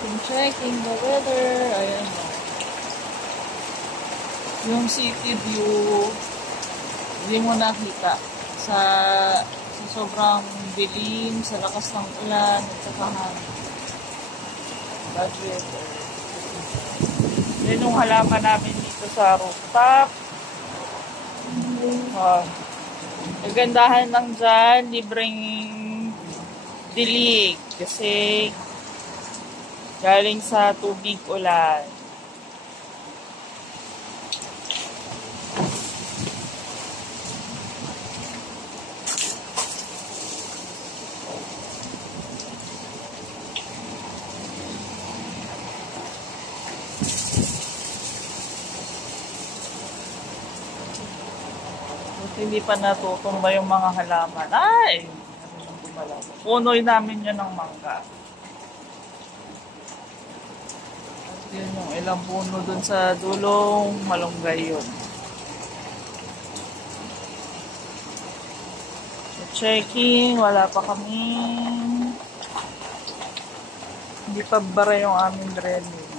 Checking the weather. Ayan o. Yung city view, hindi mo nakita sa sobrang dilim, sa lakas ng ulan, at saka bad weather. Then yung halaman namin dito sa rooftop. Nagandahan lang dyan, libreng dilig. Kasi galing sa tubig ulan. Hindi pa natutumba yung mga halaman. Ay! Punoy namin yun ng mangga. At yun yung ilang puno dun sa dulong malunggay yun. So, checking. Wala pa kami. Hindi pa bara yung aming drainage.